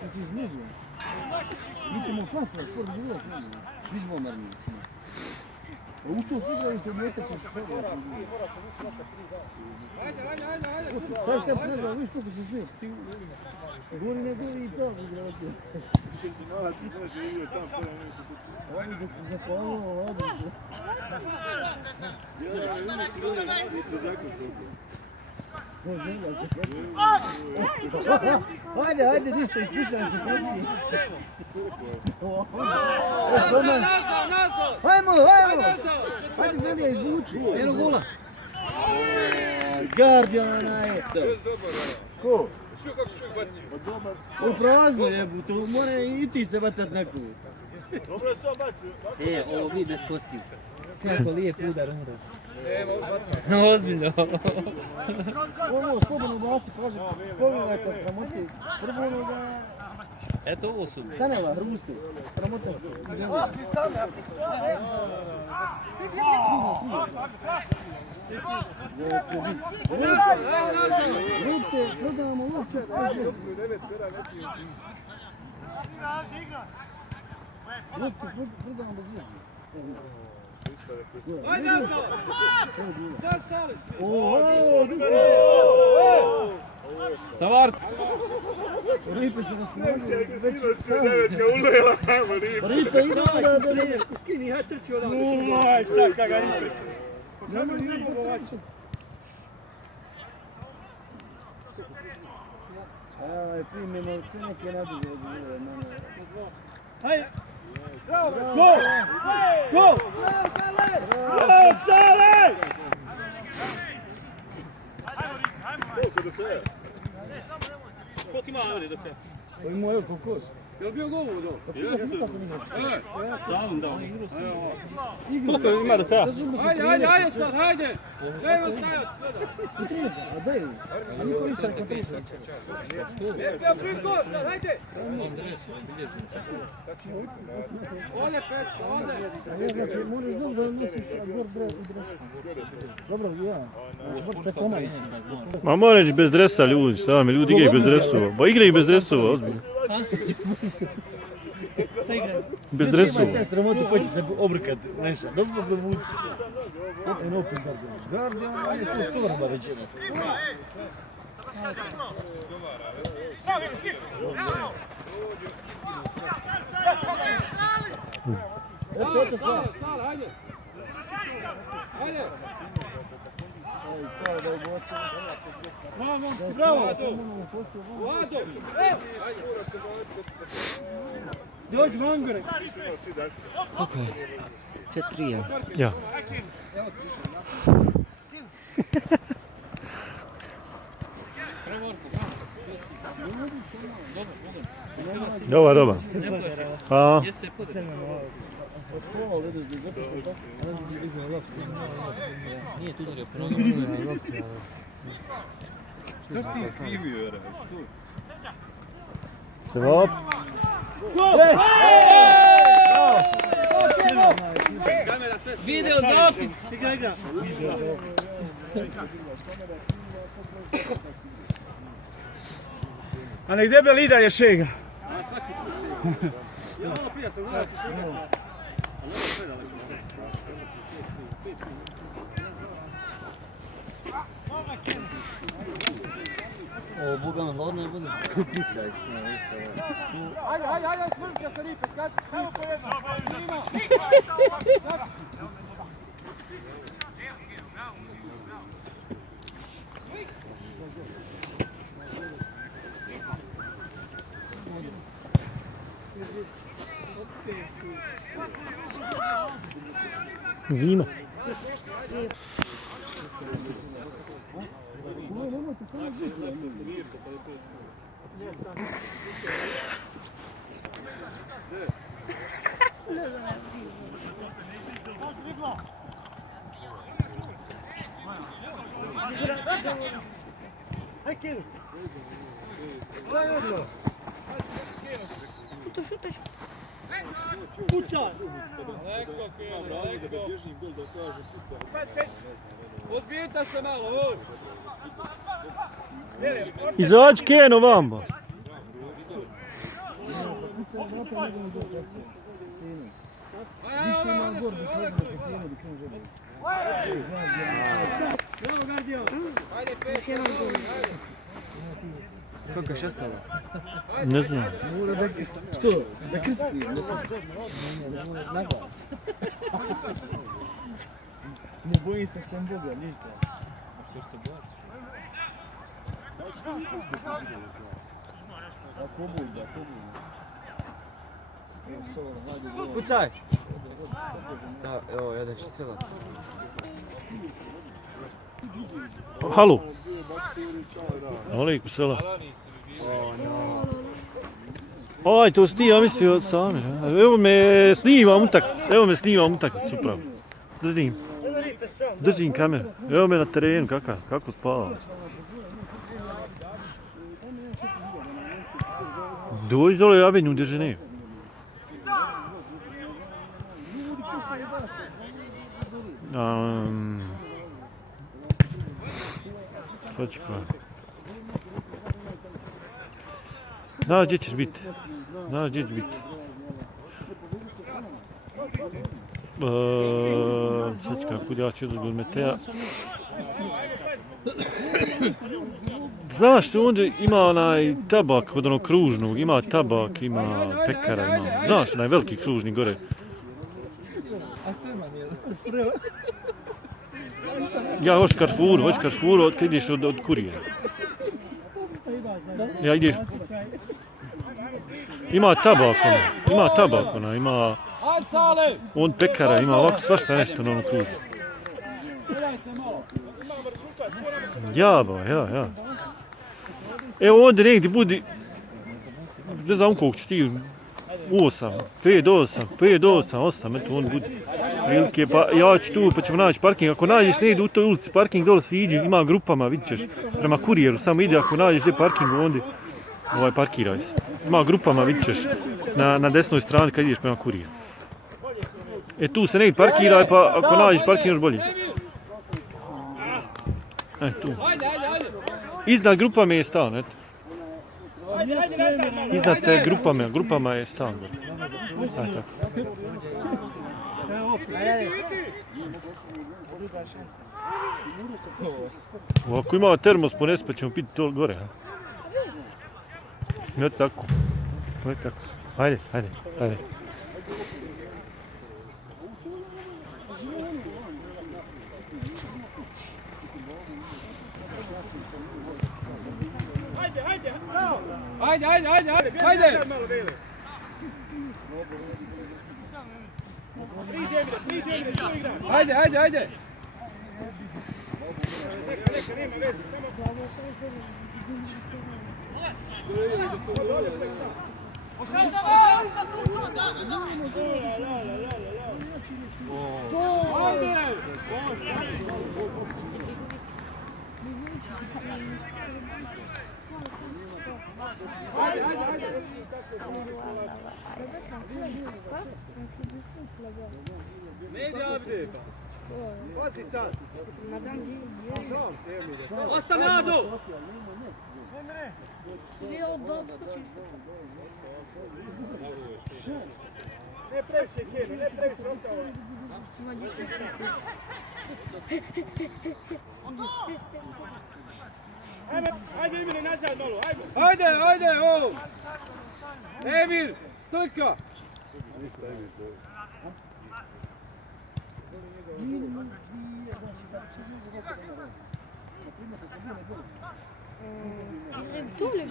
Ti si izmizio. Mi ćemo klasat, ko bi bilo s nama. Mi smo marnici. Učio s igralište, mjeseče sve. Šta te predao, viš kako se sve. Gori ne gori i to igralište. Mala ti ne živio tam, što ne se kući. Oni dok se zapalilo, odi se. Ja vidiš ti ljudi i prezakon toliko. Ajde, ništa, iskušaj se kasnije. Hajmo! Ajde, Velija, izvuči. Eno gola. Guardian onaj. Ko? Što kako se čovjek bacio? U prazno jebuto, mora i ti se bacat na kut. Dobro je sam bacio. Ovo vi bez kostiju. Kako lijep udar umro. Evo, bacio. Ozbiljno. Ovo slobodno baci, kaže, pogledaj pa sramoti. Prvo onoga... Eto ovo su. Sanela, Hrustu. Sramota što izgleda. Lupte, prodavamo lupte. Lupte, prodavamo bez veze. Ajde, Savart! Ripe se nasmijeli. Devetka ulejela tamo, Ripe. Ripe ide da ne... Stini, ja trči odavde. Aj, sad kaga Ripe. Nemoj Ripe se. Aj, primjeno, sve neke naduže od mene. Hajde! Bravo! Gol! Gol! Bravo, Sale! Koliko do kraja? Koliko ima avri do kraja? Ovo ima još kokos. Je li bio gol ovo do? Sam dao. Koliko ima do kraja? Ajde sad, hajde! Evo stajat! A daj, a niko ništa ne kontriša. Evo priko, hajde! Ode Petko, ode! A ne znači, moraš dobro da nosiš gor dres i dres. Dobro, ja. Gor te pomalici. Ma moraš bez dresa ljudi, šta mi ljudi igraju bez dresova. Ba igraju bez dresova, ozbiljno. Bez dresova. Sve sramotu ko će se obrkat, znaš, dobro provuci. Eno opet Guardian, on je tu torba već ima. Eto sad. Hajde! Hajde! Ej, sad da uboci. Bravo! Vlado! Evo! Dođi van gore! Kako je? 4-3 ja. Ja. Dobar. A? Gdje se podao? Ospoval ideš bez zato što pasti. Nije tu udario po nogama. Šta si ti iskrivio, Jere? Svop. Video zapis! A nek debel ida je šega. Ovo Bogdan, hladno je bude. Ajde, smrća se Ripe, samo po jednom! Zima. Nemojte samo žiti. Odbijte se malo, oj! Izađi Keno vamo. sam nego mi doći akcije. Cijenu. Više ima gor, dok ne znamo cijenu, dok ne želi. Bravo, Gardio. Koliko je ostalo? Ne znam. Mora da... Što? Da kritikujem, ne sam. Na glas. Ne bojim se sam Boga, ništa. A što se bojiš? Ako bulda, ako bulda. Evo, Sola, hajde govor. Pucaj! Da, evo, jedeš sila. Halo. Alejkum selam. Aj, to si ti, ja mislio sami. Evo me snimam utakmicu upravo. Držim kameru. Evo me na terenu, kako spavam. Dođi dole, ja vidim u Dežene. Počekaj. Znaš gdje ćeš biti? Počekaj, kud ja ću ići od Meteja. Znaš, onda ima onaj tabak od onog kružnog, ima tabak, ima pekara, ima... Znaš, onaj veliki kružni gore. Ja hoću Carrefouru, od kad ideš od kurijera. Ja ideš... Ima tabak ona, ima... On pekara, ima ovako svašta nešto na onom kružu. Ja. Evo ovdje negdje budi... Ne znam koliko ću ti... 8, 5 do 8, eto on budi. Prilike, pa ja ću tu, pa ćemo naći parking. Ako nađeš negdje u toj ulici parking, dole si iđi, ima grupama, vidit ćeš. Prema kurijeru, samo ide, ako nađeš gdje parking, onda parkiraj se. Ima grupama, vidit ćeš, na desnoj strani kad ideš prema kurijeru. E tu se negdje parkiraj, pa ako nađeš parking još bolje. Tu. Iznad grupama je stan, eto. Iznad te grupama je stan. Ako ima termos ponesi pa ćemo piti to gore. Ne tako. Ajde. Ajde. Ne abi. Pazi sad. Ostani Ado. Ne previše Keno, ne previše ostalo. Ajde Emile, nazad malo, ajde. Ajde, o! Emil, stojka! Tous les